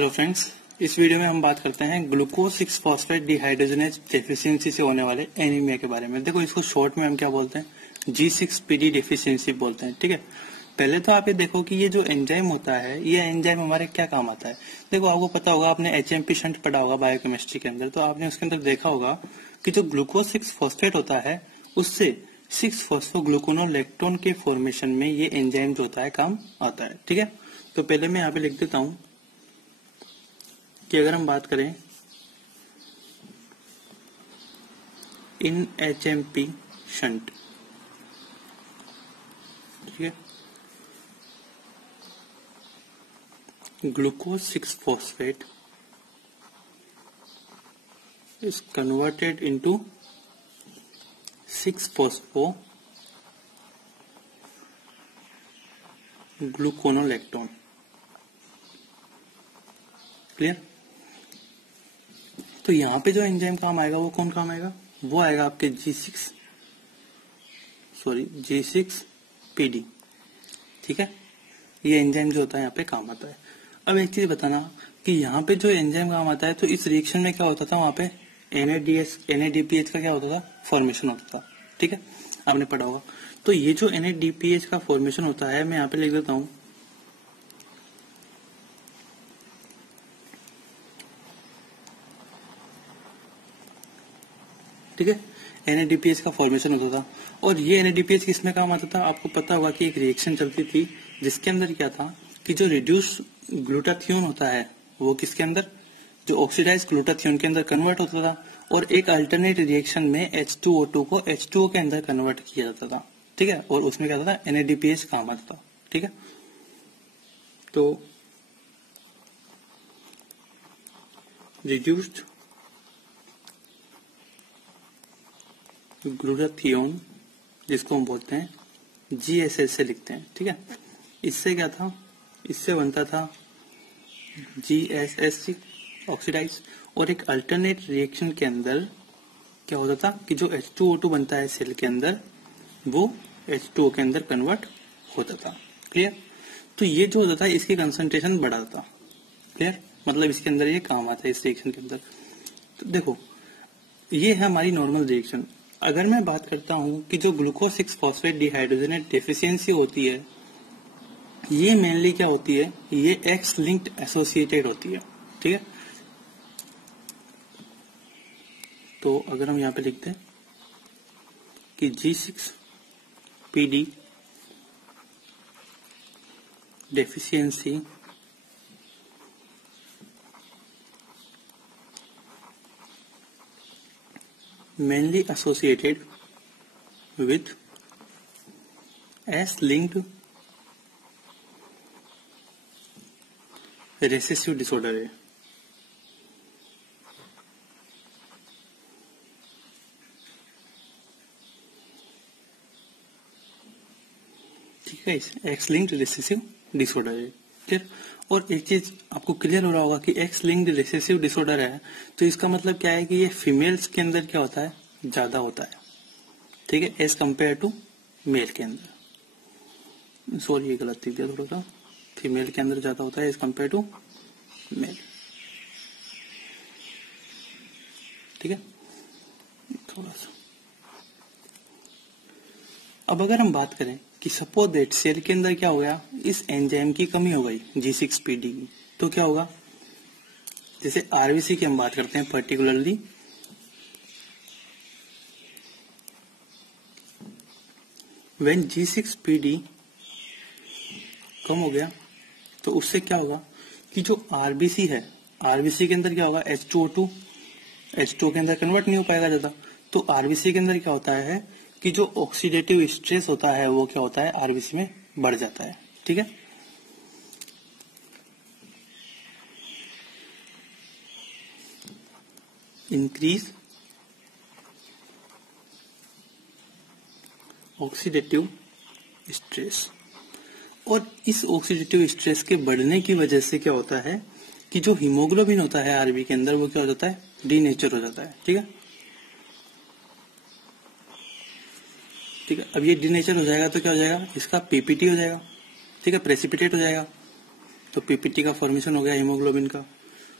Hello friends, इस video में हम बात करते हैं ग्लूकोज 6 फॉस्फेट डिहाइड्रोजनेज डेफिशिएंसी से होने वाले एनीमिया के बारे में। देखो, इसको शॉर्ट में हम क्या बोलते हैं, G6PD डेफिशिएंसी बोलते हैं। ठीक है, पहले तो आप ये देखो कि ये जो एंजाइम होता है, ये एंजाइम हमारे क्या काम आता है। देखो, आपको पता होगा, आपने HMP शंट पढ़ा होगा बायोकेमिस्ट्री के अंदर, तो आपने उसके अंदर देखा होगा कि जो ग्लूकोज 6 फॉस्फेट होता है उससे 6 फॉस्फोग्लूकोनोलेक्टोन के फॉर्मेशन में ये एंजाइम जो होता है काम आता है। ठीक है, तो पहले मैं यहाँ पे लिख देता हूं कि अगर हम बात करें इन HMP शंट, ठीक है, glucose 6 phosphate is converted into 6 phosphogluconolectone। Clear? तो यहाँ पे जो एंजाइम काम आएगा वो कौन काम आएगा, वो आएगा आपके G6PD। ठीक है, ये एंजाइम जो होता है यहाँ पे काम आता है। अब एक चीज बताना कि यहाँ पे जो एंजाइम काम आता है, तो इस रिएक्शन में क्या होता था, वहां पे NADPH का क्या होता था, फॉर्मेशन होता था। ठीक है, आपने पढ़ा होगा। तो ये जो NADPH का फॉर्मेशन होता है, मैं यहाँ पे लिख देता हूं ठीक है, NADPH का फॉर्मेशन होता था। और ये NADPH किस में काम आता था, आपको पता होगा कि एक रिएक्शन चलती थी जिसके अंदर क्या था कि जो रिड्यूस ग्लूटाथियोन होता है वो किसके अंदर, जो ऑक्सीडाइज ग्लूटाथियोन के अंदर कन्वर्ट होता था, और एक अल्टरनेट रिएक्शन में H2O2 को H2O के अंदर कन्वर्ट किया जाता था। ठीक है, और उसमें क्या था, NADPH काम आता था। ठीक है, तो रिड्यूस्ड ग्लूटाथियोन, जिसको हम बोलते हैं GSS से लिखते हैं। ठीक है, इससे क्या था, इससे बनता था GSS ऑक्सीडाइज, और एक अल्टरनेट रिएक्शन के अंदर क्या होता था कि जो H2O2 बनता है सेल के अंदर, वो H2O के अंदर कन्वर्ट होता था। क्लियर? तो ये जो होता था, इसकी कंसंट्रेशन बढ़ाता था। क्लियर? मतलब इसके अंदर ये काम आता है इस रिएक्शन के अंदर। तो देखो, ये है हमारी नॉर्मल रिएक्शन। अगर मैं बात करता हूं कि जो ग्लूकोज 6 फॉस्फेट डिहाइड्रोजनेज डेफिशिएंसी होती है, ये मेनली क्या होती है, ये एक्स लिंक्ड एसोसिएटेड होती है। ठीक है, तो अगर हम यहाँ पे लिखते हैं कि G6PD deficiency mainly associated with S-linked recessive disorder है। ठीक है, एक्स लिंक्ड रिसेसिव डिसऑर्डर है। ठीक, और एक चीज आपको क्लियर हो रहा होगा कि एक्स लिंक्ड रिसेसिव डिसऑर्डर है, तो इसका मतलब क्या है कि ये फीमेल्स के अंदर क्या होता है, ज्यादा होता है। ठीक है, एज कंपेयर टू मेल के अंदर। सॉरी, ये गलत लिख दिया थोड़ा सा, फीमेल के अंदर ज्यादा होता है एज कंपेयर टू मेल। ठीक है, थोड़ा सा। अब अगर हम बात करें कि सपोज दैट सेल के अंदर क्या हो गया, इस एंजाइम की कमी हो गई G6PD की, तो क्या होगा, जैसे RBC की हम बात करते हैं पर्टिकुलरली, व्हेन G6PD कम हो गया तो उससे क्या होगा कि जो RBC है, RBC के अंदर क्या होगा, H2O2 H2O के अंदर कन्वर्ट नहीं हो पाएगा ज्यादा। तो RBC के अंदर क्या होता है कि जो ऑक्सीडेटिव स्ट्रेस होता है वो क्या होता है, RBC में बढ़ जाता है। ठीक है, इंक्रीज ऑक्सीडेटिव स्ट्रेस, और इस ऑक्सीडेटिव स्ट्रेस के बढ़ने की वजह से क्या होता है कि जो हीमोग्लोबिन होता है आरबी के अंदर, वो क्या हो जाता है, डीनेचर हो जाता है। ठीक है, ठीक है, अब ये डीनेचर हो जाएगा तो क्या हो जाएगा, इसका PPT हो जाएगा। ठीक है, प्रेसिपिटेट हो जाएगा। तो पीपीटी का फॉर्मेशन हो गया हीमोग्लोबिन का।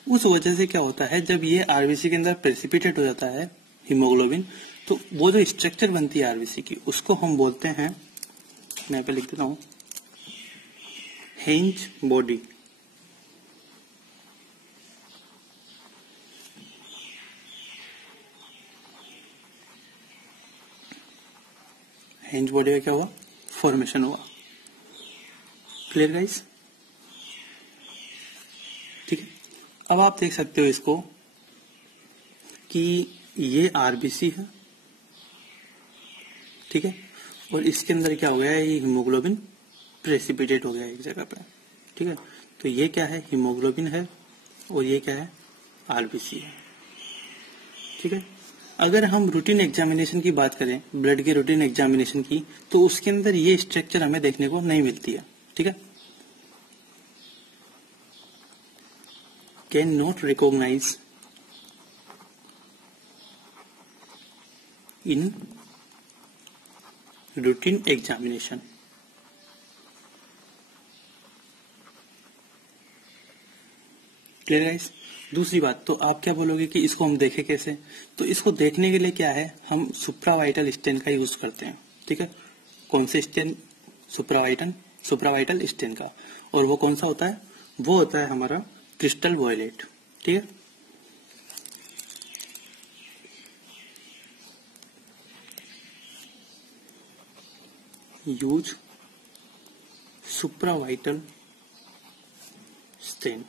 उस वजह से क्या होता है, जब ये आरबीसी के अंदर प्रेसिपिटेट हो जाता है हीमोग्लोबिन, तो वो जो स्ट्रक्चर बनती है आरबीसी की, उसको हम बोलते हैं, मैं यहाँ पे लिख देता हूं, हेंज बॉडी। हेंज बॉडी का क्या हुआ, फॉर्मेशन हुआ। Clear guys? ठीक है। अब आप देख सकते हो इसको कि ये आरबीसी है, ठीक है, और इसके अंदर क्या हो गया है, ये हीमोग्लोबिन प्रेसिपिटेट हो गया है एक जगह पे, ठीक है। तो ये क्या है, हीमोग्लोबिन है, और ये क्या है, आरबीसी है, ठीक है। अगर हम रूटीन एग्जामिनेशन की बात करें, ब्लड के रूटीन एग्जामिनेशन की, तो उसके अंदर ये स्ट्रक्चर हमें देखने को नहीं मिलती है, ठीक है। Can not recognise in routine examination. Clear guys? दूसरी बात, तो आप क्या बोलोगे कि इसको हम देखें कैसे? तो इसको देखने के लिए क्या है, हम सुप्रावाइटल स्टेन का यूज करते हैं, ठीक है। कौन से स्टेन? सुप्रावाइटल स्टेन का। और वो कौन सा होता है? वो होता है हमारा क्रिस्टल वॉयलेट, ठीक है। Use supravital stain.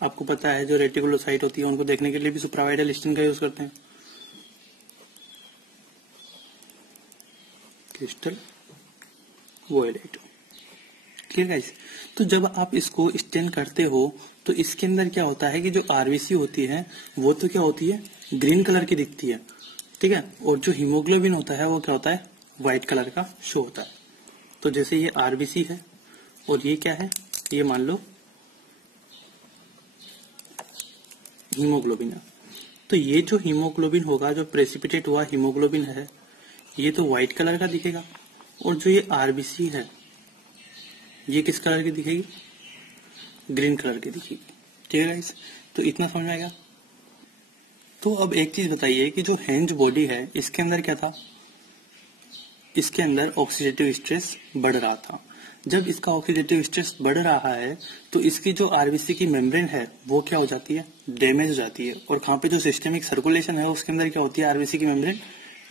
आपको पता है जो रेटिकुलोसाइट होती है उनको देखने के लिए भी सुप्रावाइटल स्टेन का यूज करते हैं। Crystal violet. Clear guys? तो जब आप इसको स्टेन करते हो तो इसके अंदर क्या होता है कि जो आरबीसी होती है वो तो क्या होती है, ग्रीन कलर की दिखती है, ठीक है। और जो हीमोग्लोबिन होता है वो क्या होता है, व्हाइट कलर का शो होता है। तो जैसे ये आरबीसी है और ये क्या है, ये मान लो हीमोग्लोबिन है। तो ये जो हीमोग्लोबिन होगा, जो प्रेसिपिटेट हुआ हीमोग्लोबिन है, ये तो व्हाइट कलर का दिखेगा, और जो ये आरबीसी है ये किस कलर की दिखेगी, ग्रीन कलर की दिखेगी, ठीक है गाइस? तो इतना समझ में आएगा। तो अब एक चीज बताइए कि जो हेंज बॉडी है इसके अंदर क्या था, इसके अंदर ऑक्सीडेटिव स्ट्रेस बढ़ रहा था। जब इसका ऑक्सीडेटिव स्ट्रेस बढ़ रहा है तो इसकी जो आरबीसी की मेम्ब्रेन है वो क्या हो जाती है, डैमेज हो जाती है। और वहां पे जो सिस्टेमिक सर्कुलेशन है उसके अंदर क्या होती है, आरबीसी की मेम्ब्रेन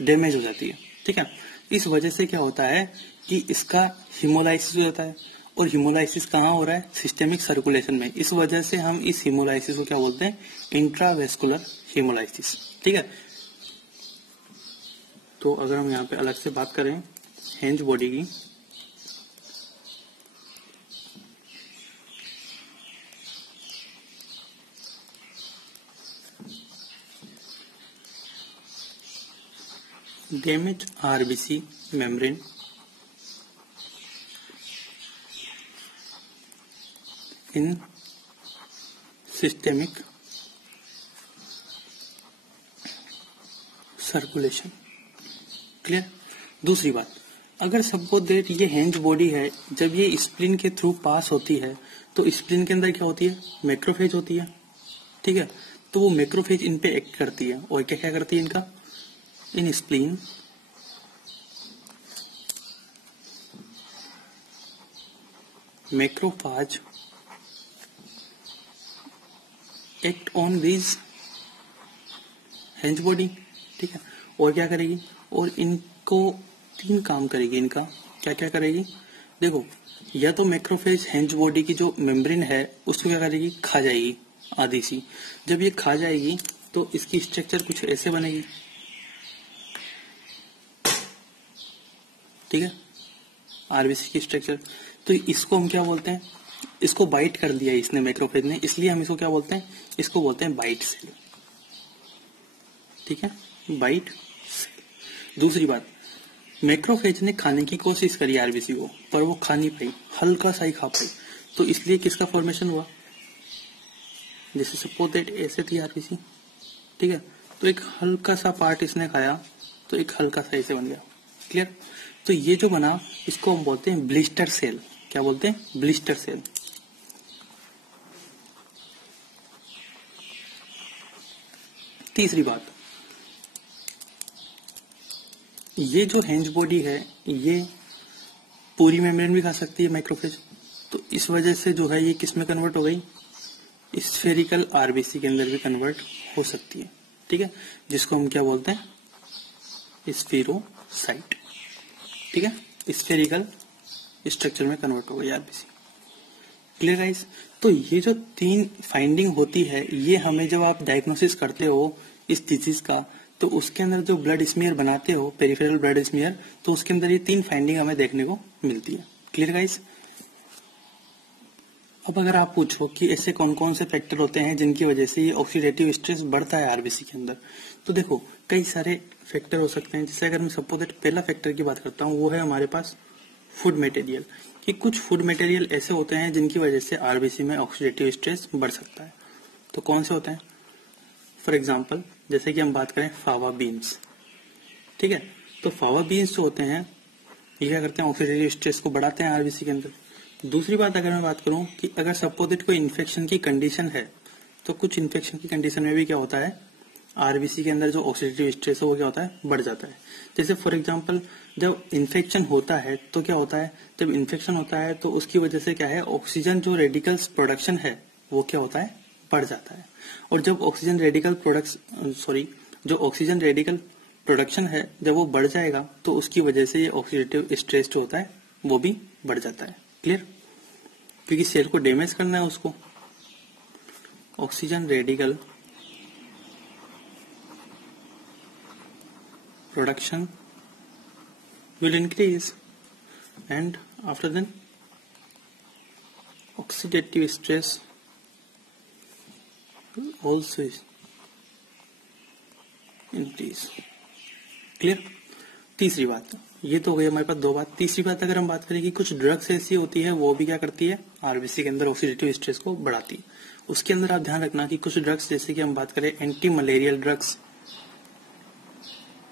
डैमेज हो जाती है, ठीक है। इस वजह से क्या होता है कि इसका हीमोलाइसिस हो जाता है, और हीमोलाइसिस कहाँ हो रहा है, सिस्टेमिक सर्कुलेशन में। इस वजह से हम इस हीमोलाइसिस को क्या बोलते हैं, इंट्रावेस्कुलर हीमोलाइसिस, ठीक है। तो अगर हम यहाँ पे अलग से बात करें हेंज बॉडी की, damage RBC membrane in systemic circulation. Clear? दूसरी बात, अगर सपोज दैट ये हेंज बॉडी है, जब ये स्प्लीन के थ्रू पास होती है तो स्प्लीन के अंदर क्या होती है, मैक्रोफेज होती है, ठीक है। तो वो मैक्रोफेज इन पे एक्ट करती है, और क्या क्या करती है इनका, in spleen macrophage act on this hence body, ठीक है। और क्या करेगी, और इनको 3 काम करेगी। इनका क्या क्या करेगी, देखो, या तो मैक्रोफेज हेंज बॉडी की जो मेम्ब्रेन है उसको क्या करेगी, खा जाएगी आधी सी। जब ये खा जाएगी तो इसकी स्ट्रक्चर कुछ ऐसे बनेगी, ठीक है, आरबीसी की स्ट्रक्चर। तो इसको हम क्या बोलते हैं, इसको बाइट कर दिया इसने, मैक्रोफेज ने, इसलिए हम इसको क्या बोलते हैं, इसको बोलते हैं बाइट सेल, ठीक है, बाइट सेल। दूसरी बात, मैक्रोफेज ने खाने की कोशिश करी आरबीसी को, पर वो खा नहीं पाई, हल्का सा ही खा पाई, तो इसलिए किसका फॉर्मेशन हुआ, जैसे सपोज दैट ऐसे थी आरबीसी, ठीक है, तो एक हल्का सा पार्ट इसने खाया तो एक हल्का सा ऐसे बन गया। क्लियर? तो ये जो बना इसको हम बोलते हैं ब्लिस्टर सेल। क्या बोलते हैं, ब्लिस्टर सेल। तीसरी बात, ये जो हेंज बॉडी है ये पूरी मेम्ब्रेन भी खा सकती है मैक्रोफेज, तो इस वजह से जो है ये किस में कन्वर्ट हो गई, स्फेरिकल आरबीसी के अंदर भी कन्वर्ट हो सकती है, ठीक है, जिसको हम क्या बोलते हैं, स्फीरोसाइट, ठीक है, स्फेरिकल स्ट्रक्चर में कन्वर्ट हो गई आरबीसी। Clear guys? तो ये जो 3 फाइंडिंग होती है ये हमें जब आप डायग्नोसिस करते हो इस डिजीज का, तो उसके अंदर जो ब्लड स्मीयर बनाते हो, पेरिफेरल ब्लड स्मीयर, तो उसके अंदर ये 3 फाइंडिंग हमें देखने को मिलती है। Clear guys? अब अगर आप पूछो कि ऐसे कौन कौन से फैक्टर होते हैं जिनकी वजह से ये ऑक्सीडेटिव स्ट्रेस बढ़ता है आरबीसी के अंदर, तो देखो कई सारे फैक्टर हो सकते हैं। जैसे अगर मैं सपोज दैट पहला फैक्टर की बात करता हूँ, वो है हमारे पास फूड मटेरियल, कि कुछ फूड मटेरियल ऐसे होते हैं जिनकी वजह से आरबीसी में ऑक्सीडेटिव स्ट्रेस बढ़ सकता है। तो कौन से होते हैं? फॉर एग्जाम्पल जैसे कि हम बात करें फावा बीन्स, ठीक है, तो फावा बीन्स जो होते हैं ये क्या करते हैं, ऑक्सीडेटिव स्ट्रेस को बढ़ाते हैं आरबीसी के अंदर। दूसरी बात अगर मैं बात करूं कि अगर सपोज कोई इन्फेक्शन की कंडीशन है, तो कुछ इन्फेक्शन की कंडीशन में भी क्या होता है, आरबीसी के अंदर जो ऑक्सीडेटिव स्ट्रेस है वो क्या होता है, बढ़ जाता है। जैसे फॉर एग्जांपल जब इन्फेक्शन होता है तो क्या होता है, जब इन्फेक्शन होता है तो उसकी वजह से क्या है, ऑक्सीजन जो रेडिकल्स प्रोडक्शन है वो क्या होता है, बढ़ जाता है। और जब ऑक्सीजन रेडिकल प्रोडक्शन है जब वो बढ़ जाएगा तो उसकी वजह से ये ऑक्सीडेटिव स्ट्रेस जो होता है वो भी बढ़ जाता है। क्लियर? क्योंकि सेल को डैमेज करना है उसको। Oxygen radical production will increase and after then oxidative stress will also increase। Clear? तीसरी बात, ये तो हो गई हमारे पास 2 बात। तीसरी बात अगर हम बात करें कि कुछ ड्रग्स ऐसी होती है वो भी क्या करती है, आरबीसी के अंदर ऑक्सीडेटिव स्ट्रेस को बढ़ाती है। उसके अंदर आप ध्यान रखना कि कुछ ड्रग्स जैसे कि हम बात करें एंटी मलेरियल ड्रग्स,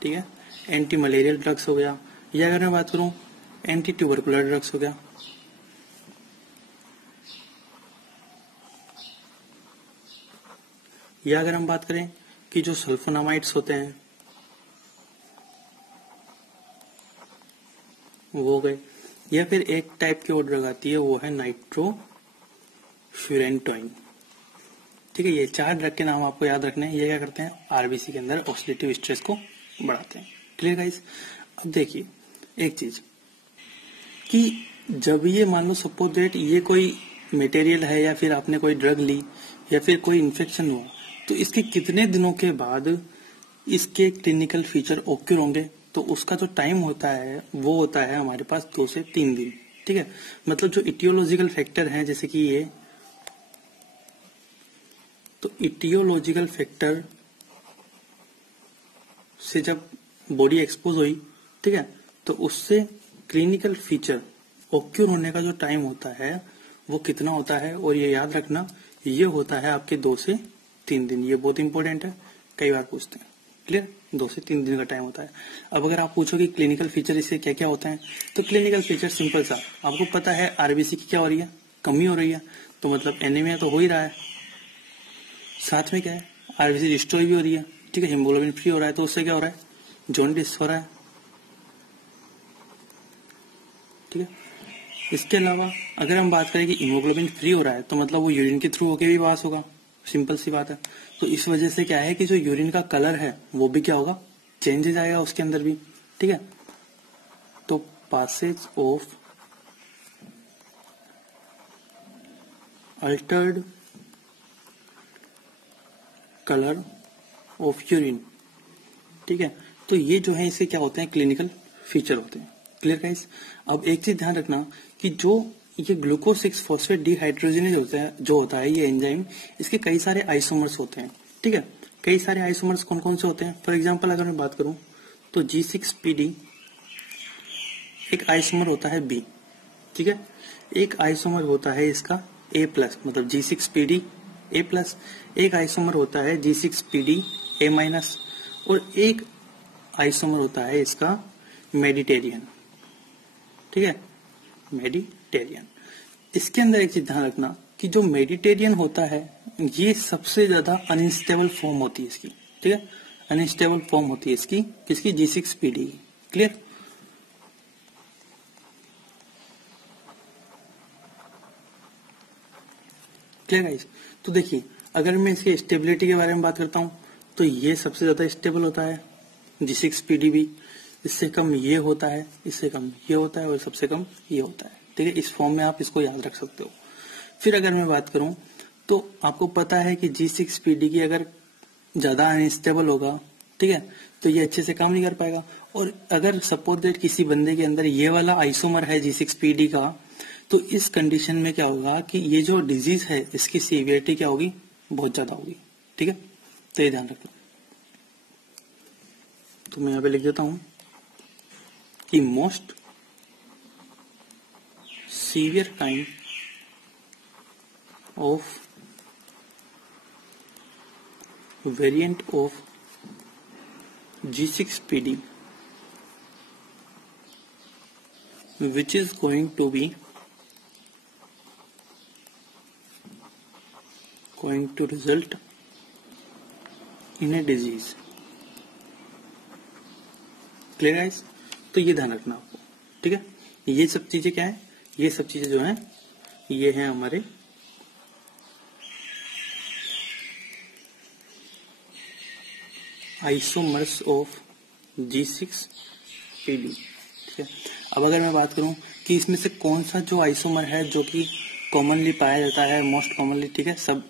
ठीक है, एंटी मलेरियल ड्रग्स हो गया, या अगर मैं बात करूं एंटी ट्यूबरकुलर ड्रग्स हो गया, या अगर हम बात करें कि जो सल्फोनामाइड्स होते हैं वो हो गए, या फिर एक टाइप की और ड्रग आती है वो है नाइट्रोफ्यूरेंटोइन, ठीक है। ये 4 ड्रग के नाम आपको याद रखने हैं। ये क्या करते हैं, आरबीसी के अंदर ऑक्सीडेटिव स्ट्रेस को बढ़ाते हैं। Clear guys? अब देखिए एक चीज कि जब ये मान लो सपोज दैट ये कोई मटेरियल है या फिर आपने कोई ड्रग ली या फिर कोई इन्फेक्शन हुआ, तो इसके कितने दिनों के बाद इसके क्लिनिकल फीचर ओक्यूर होंगे, तो उसका जो टाइम होता है वो होता है हमारे पास 2 से 3 दिन, ठीक है। मतलब जो इटियोलॉजिकल फैक्टर हैं जैसे कि ये, तो इटियोलॉजिकल फैक्टर से जब बॉडी एक्सपोज हुई, ठीक है, तो उससे क्लिनिकल फीचर ओक्यूर होने का जो टाइम होता है वो कितना होता है, और ये याद रखना ये होता है आपके 2 से 3 दिन। ये बहुत इंपॉर्टेंट है, कई बार पूछते हैं। क्लियर? 2 से 3 दिन का टाइम होता है। अब अगर आप पूछो कि क्लिनिकल फीचर इससे क्या क्या होता है, तो क्लिनिकल फीचर सिंपल सा, आपको पता है आरबीसी की क्या हो रही है, कमी हो रही है, तो मतलब एनीमिया तो हो ही रहा है, साथ में क्या है, आरबीसी डिस्ट्रॉय भी हो रही है, ठीक है, हीमोग्लोबिन फ्री हो रहा है, तो उससे क्या हो रहा है, जॉन्डिस हो रहा है, ठीक है। इसके अलावा अगर हम बात करें कि हीमोग्लोबिन फ्री हो रहा है, तो मतलब वो यूरिन के थ्रू होके भी पास होगा, सिंपल सी बात है। तो इस वजह से क्या है कि जो यूरिन का कलर है वो भी क्या होगा, चेंजेस आएगा उसके अंदर भी, ठीक है। तो passage of altered colour of urine, ठीक है, तो ये जो है इसे क्या होते हैं, क्लिनिकल फीचर होते हैं। Clear guys? अब एक चीज ध्यान रखना कि जो ये ग्लूकोज 6 फॉस्फेट डिहाइड्रोजनेज होता है ये एंजाइम, इसके कई सारे आइसोमर्स होते हैं, ठीक है। कई सारे आइसोमर्स कौन कौन से होते हैं, फॉर एग्जांपल अगर मैं बात करूं तो G6PD एक आइसोमर होता है B, ठीक है। एक आइसोमर होता है इसका A+, मतलब G6PD A+, एक आइसोमर होता है G6PD A-, और एक आइसोमर होता है इसका मेडिटेरियन, ठीक है, मेडिटेरियन। इसके अंदर एक चीज ध्यान रखना कि जो मेडिटेरियन होता है ये सबसे ज्यादा अनस्टेबल फॉर्म होती है इसकी, ठीक है, अनस्टेबल फॉर्म होती है इसकी, किसकी, G6PD। क्लियर। Clear guys. तो देखिए, अगर मैं इसके स्टेबिलिटी के बारे में बात करता हूँ तो ये सबसे ज्यादा स्टेबल होता है, G6PD भी। इससे कम ये होता है, इससे कम ये होता है, और सबसे कम ये होता है। ठीक है, इस फॉर्म में आप इसको याद रख सकते हो। फिर अगर मैं बात करूं तो आपको पता है कि G6PD की अगर ज्यादा अनस्टेबल होगा, ठीक है, तो ये अच्छे से काम नहीं कर पाएगा। और अगर सपोज दैट किसी बंदे के अंदर ये वाला आइसोमर है G6PD का, तो इस कंडीशन में क्या होगा कि ये जो डिजीज है इसकी सीवियरिटी क्या होगी, बहुत ज्यादा होगी। ठीक है, तो ये ध्यान रखना। तो मैं यहाँ पे लिख देता हूं कि most severe kind of variant of G6PD which is going to result in a disease। Clear guys. तो ये ध्यान रखना आपको। ठीक है, ये सब चीजें क्या है, ये सब चीजें जो है ये हैं हमारे आइसोमर्स ऑफ G6PD। ठीक है, अब अगर मैं बात करूं कि इसमें से कौन सा जो आइसोमर है जो कि कॉमनली पाया जाता है, मोस्ट कॉमनली, ठीक है, सब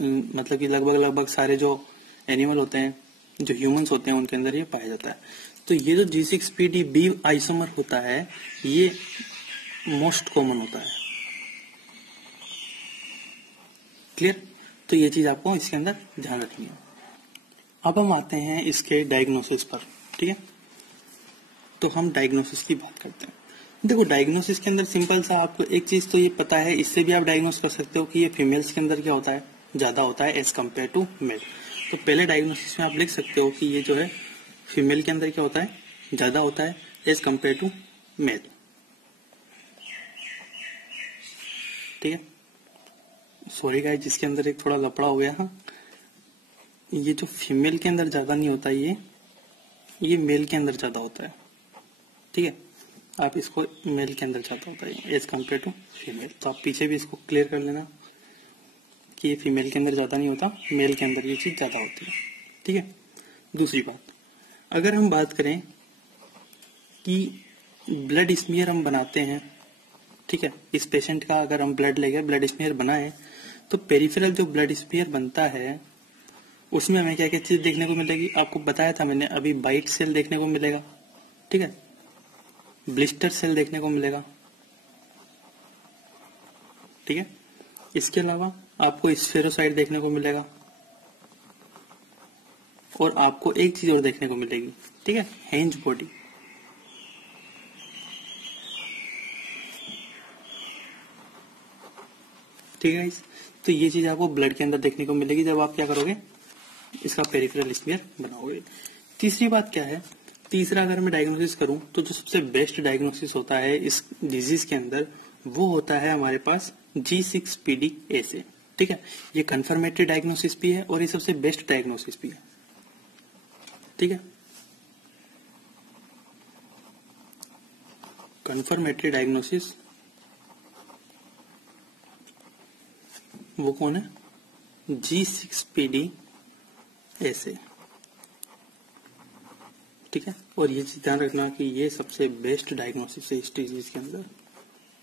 मतलब कि लगभग सारे जो एनिमल होते हैं, जो ह्यूमंस होते हैं, उनके अंदर ये पाया जाता है। तो ये जो G6PD आइसोमर होता है ये मोस्ट कॉमन होता है। क्लियर। तो ये चीज आपको इसके अंदर ध्यान रखनी है। अब हम आते हैं इसके डायग्नोसिस पर। ठीक है, तो हम डायग्नोसिस की बात करते हैं। देखो, डायग्नोसिस के अंदर सिंपल सा आपको एक चीज तो ये पता है, इससे भी आप डायग्नोस कर सकते हो कि ये फीमेल्स के अंदर क्या होता है, ज्यादा होता है एज कम्पेयर टू मेल। तो पहले डायग्नोसिस में आप लिख सकते हो कि ये जो है फीमेल के अंदर क्या होता है, ज्यादा होता है एज कम्पेयर टू मेल। ठीक है, सॉरी गाइस, जिसके अंदर एक थोड़ा लफड़ा हो गया। हाँ, ये जो फीमेल के अंदर ज्यादा नहीं होता, ये मेल के अंदर ज्यादा होता है। ठीक है, आप इसको मेल के अंदर ज्यादा होता है एज कम्पेयर टू फीमेल। तो आप पीछे भी इसको क्लियर कर लेना कि ये फीमेल के अंदर ज्यादा नहीं होता, मेल के अंदर ये चीज ज्यादा होती है। ठीक है, दूसरी बात, अगर हम बात करें कि ब्लड स्मीयर हम बनाते हैं, ठीक है, इस पेशेंट का अगर हम ब्लड लेकर ब्लड स्मीयर बनाए तो पेरिफेरल जो ब्लड स्मीयर बनता है उसमें हमें क्या क्या चीज देखने को मिलेगी, आपको बताया था मैंने अभी। वाइट सेल देखने को मिलेगा, ठीक है, ब्लिस्टर सेल देखने को मिलेगा। ठीक है, इसके अलावा आपको स्फेरोसाइट देखने को मिलेगा, और आपको एक चीज और देखने को मिलेगी, ठीक है, हेंज बॉडी। ठीक है, तो ये चीज आपको ब्लड के अंदर देखने को मिलेगी जब आप क्या करोगे, इसका पेरिफेरल स्मीयर बनाओगे। तीसरी बात क्या है, तीसरा अगर मैं डायग्नोसिस करूं तो जो सबसे बेस्ट डायग्नोसिस होता है इस डिजीज के अंदर वो होता है हमारे पास G6PD से। ठीक है, ये कंफर्मेटरी डायग्नोसिस भी है और ये सबसे बेस्ट डायग्नोसिस भी है। ठीक है, कंफर्मेटरी डायग्नोसिस वो कौन है, G6PD से। ठीक है, और ये ध्यान रखना कि ये सबसे बेस्ट डायग्नोसिस है इस डिजीज के अंदर,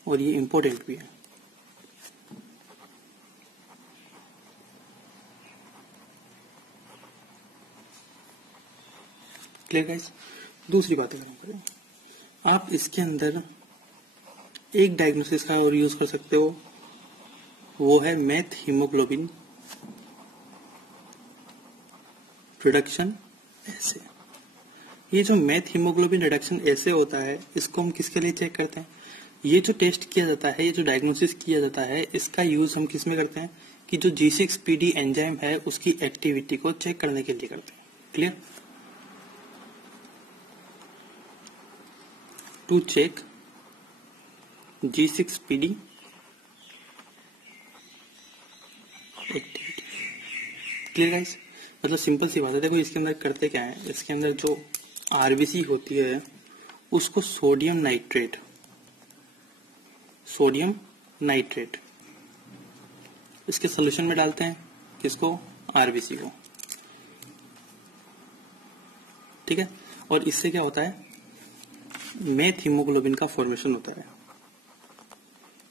और ये इंपॉर्टेंट भी है। Clear guys. दूसरी बात अगर हम करें, आप इसके अंदर एक डायग्नोसिस का और यूज कर सकते हो, वो है मेथ हीमोग्लोबिन रिडक्शन ऐसे। ये जो मेथ हीमोग्लोबिन रिडक्शन ऐसे होता है, इसको हम किसके लिए चेक करते हैं, ये जो टेस्ट किया जाता है, ये जो डायग्नोसिस किया जाता है, इसका यूज हम किस में करते हैं कि जो G6PD एंजाइम है उसकी एक्टिविटी को चेक करने के लिए करते हैं। Clear. To check G6PD activity. Clear guys. मतलब सिंपल सी बात है। देखो इसके अंदर करते क्या है, इसके अंदर जो आरबीसी होती है उसको सोडियम नाइट्रेट इसके सोल्यूशन में डालते हैं, किसको, आरबीसी को, ठीक है। और इससे क्या होता है, मेथ हीमोग्लोबिन का फॉर्मेशन होता है,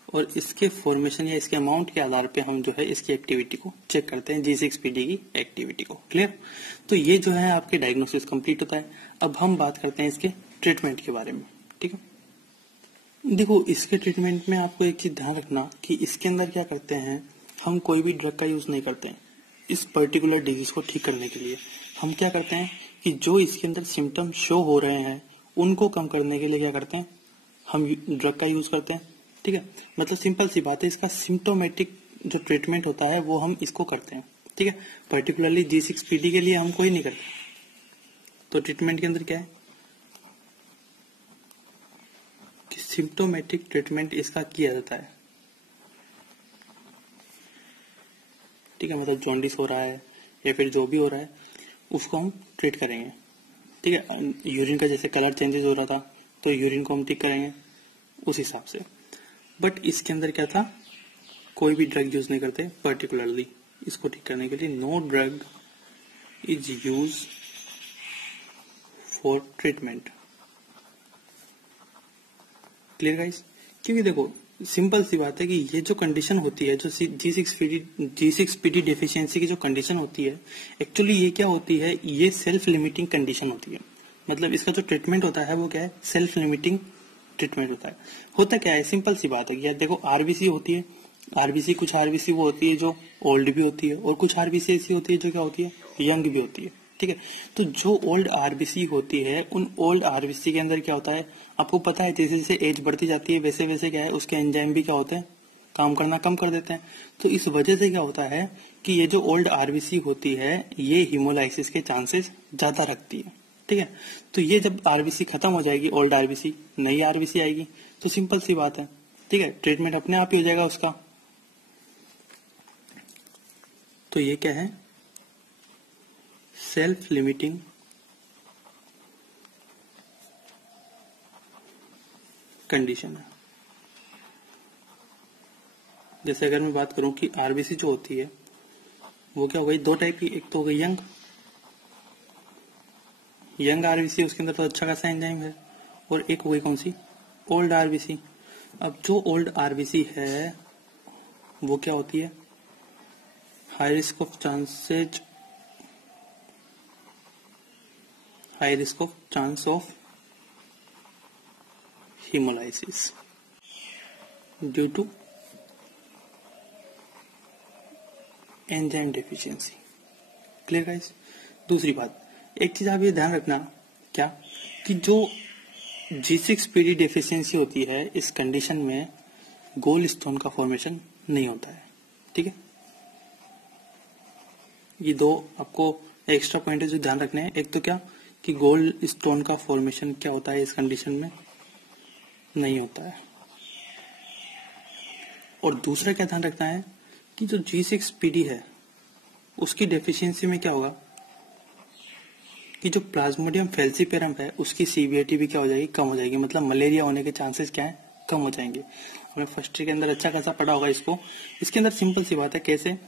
और इसके फॉर्मेशन या इसके अमाउंट के आधार पे हम जो है इसकी एक्टिविटी को चेक करते हैं, G6PD की एक्टिविटी को। क्लियर। तो ये जो है आपके डायग्नोसिस कंप्लीट होता है। अब हम बात करते हैं इसके ट्रीटमेंट के बारे में, ठीक है। देखो इसके ट्रीटमेंट में आपको एक चीज ध्यान रखना कि इसके अंदर क्या करते हैं, हम कोई भी ड्रग का यूज नहीं करते हैं इस पर्टिकुलर डिजीज को ठीक करने के लिए। हम क्या करते हैं कि जो इसके अंदर सिम्टम शो हो रहे हैं उनको कम करने के लिए क्या करते हैं, हम ड्रग का यूज करते हैं, ठीक है। मतलब सिंपल सी बात है, इसका सिम्टोमेटिक जो ट्रीटमेंट होता है वो हम इसको करते हैं, ठीक है। पर्टिकुलरली G6PD के लिए हम कोई नहीं करते। तो ट्रीटमेंट के अंदर क्या है कि सिम्टोमेटिक ट्रीटमेंट इसका किया जाता है, ठीक है। मतलब जॉन्डिस हो रहा है या फिर जो भी हो रहा है उसको हम ट्रीट करेंगे, ठीक है। यूरिन का जैसे कलर चेंजेस हो रहा था तो यूरिन को हम ठीक करेंगे उस हिसाब से। बट इसके अंदर क्या था, कोई भी ड्रग यूज नहीं करते पर्टिकुलरली इसको ठीक करने के लिए। No drug is use for treatment. Clear guys. क्योंकि देखो सिंपल सी बात है कि ये जो कंडीशन होती है, जो G6PD डेफिशिएंसी की जो कंडीशन होती है, एक्चुअली ये क्या होती है, ये सेल्फ लिमिटिंग कंडीशन होती है। मतलब इसका जो ट्रीटमेंट होता है वो क्या है, सेल्फ लिमिटिंग ट्रीटमेंट होता है। होता क्या है, सिंपल सी बात है कि यार देखो आरबीसी होती है, कुछ आरबीसी वो होती है जो ओल्ड भी होती है, और कुछ आरबीसी ऐसी होती है जो क्या होती है, यंग भी होती है, ठीक है। तो जो ओल्ड आरबीसी होती है, उन ओल्ड आरबीसी के अंदर क्या होता है, आपको पता है जैसे जैसे एज बढ़ती जाती है वैसे वैसे क्या है, उसके एंजाइम भी क्या होते हैं, काम करना कम कर देते हैं। तो इस वजह से क्या होता है कि ये जो ओल्ड आरबीसी होती है ये हीमोलाइसिस के चांसेस ज्यादा रखती है, ठीक है। तो ये जब आरबीसी खत्म हो जाएगी, ओल्ड आरबीसी, नई आरबीसी आएगी, तो सिंपल सी बात है, ठीक है, ट्रीटमेंट अपने आप ही हो जाएगा उसका। तो ये क्या है, सेल्फ लिमिटिंग कंडीशन है। जैसे अगर मैं बात करूं कि आरबीसी जो होती है वो क्या हो गई, दो टाइप की, एक तो हो गई यंग आरबीसी, उसके अंदर तो अच्छा खासा एंजाइम है, और एक हो गई कौन सी, ओल्ड आरबीसी। अब जो ओल्ड आरबीसी है वो क्या होती है, high risk of chance of hemolysis due to enzyme deficiency. Clear guys. दूसरी बात, एक चीज आप ये ध्यान रखना, क्या कि जो G6PD डेफिशिएंसी होती है इस कंडीशन में गोल्ड स्टोन का फॉर्मेशन नहीं होता है, ठीक है। ये दो आपको एक्स्ट्रा पॉइंट है जो ध्यान रखने हैं। एक तो क्या कि गोल्ड स्टोन का फॉर्मेशन क्या होता है इस कंडीशन में, नहीं होता है। और दूसरा क्या ध्यान रखना है कि जो G6PD है उसकी डेफिशिएंसी में क्या होगा कि जो प्लाज्मोडियम फैल्सिपेरम है उसकी सीवियरिटी भी क्या हो जाएगी, कम हो जाएगी। मतलब मलेरिया होने के चांसेस क्या है, कम हो जाएंगे। हमें फर्स्ट ईयर के अंदर अच्छा खासा पढ़ा होगा इसको। इसके अंदर सिंपल सी बात है, कैसे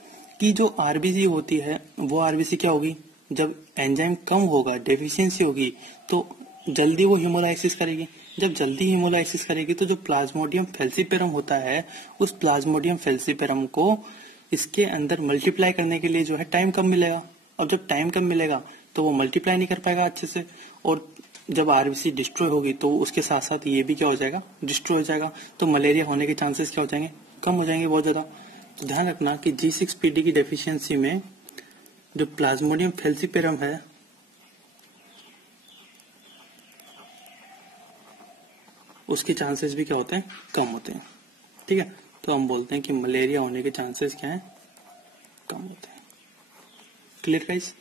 कि जो आरबीसी होती है वो आरबीसी क्या होगी, जब एंजाइम कम होगा, डेफिशिएंसी होगी, तो जल्दी वो हीमोलाइसिस करेगी। जब जल्दी हीमोलाइसिस करेगी तो जो प्लाज्मोडियम फैल्सिपेरम होता है उस प्लाज्मोडियम फैल्सिपेरम को इसके अंदर मल्टीप्लाई करने के लिए जो है टाइम कम मिलेगा। अब जब टाइम कम मिलेगा तो वो मल्टीप्लाई नहीं कर पाएगा अच्छे से, और जब आरबीसी डिस्ट्रॉय होगी तो उसके साथ साथ ये भी क्या हो जाएगा, डिस्ट्रॉय हो जाएगा। तो मलेरिया होने के चांसेस क्या हो जाएंगे, कम हो जाएंगे बहुत ज्यादा। तो ध्यान रखना कि G6PD की डेफिशिएंसी में जो प्लाज्मोडियम फैल्सिपेरम है उसके चांसेस भी क्या होते हैं, कम होते हैं, ठीक है। तो हम बोलते हैं कि मलेरिया होने के चांसेस क्या है, कम होते हैं। Clear guys.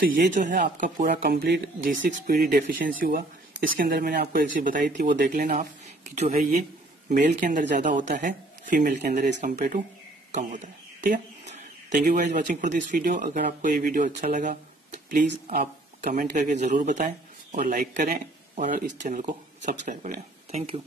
तो ये जो है आपका पूरा कंप्लीट G6PD डेफिशिएंसी हुआ। इसके अंदर मैंने आपको एक चीज बताई थी, वो देख लेना आप कि जो है ये मेल के अंदर ज्यादा होता है, फीमेल के अंदर एज कम्पेयर टू कम होता है, ठीक है। Thank you guys watching for this video. अगर आपको ये वीडियो अच्छा लगा प्लीज आप कमेंट करके जरूर बताएं और लाइक करें और इस चैनल को सब्सक्राइब करें। Thank you.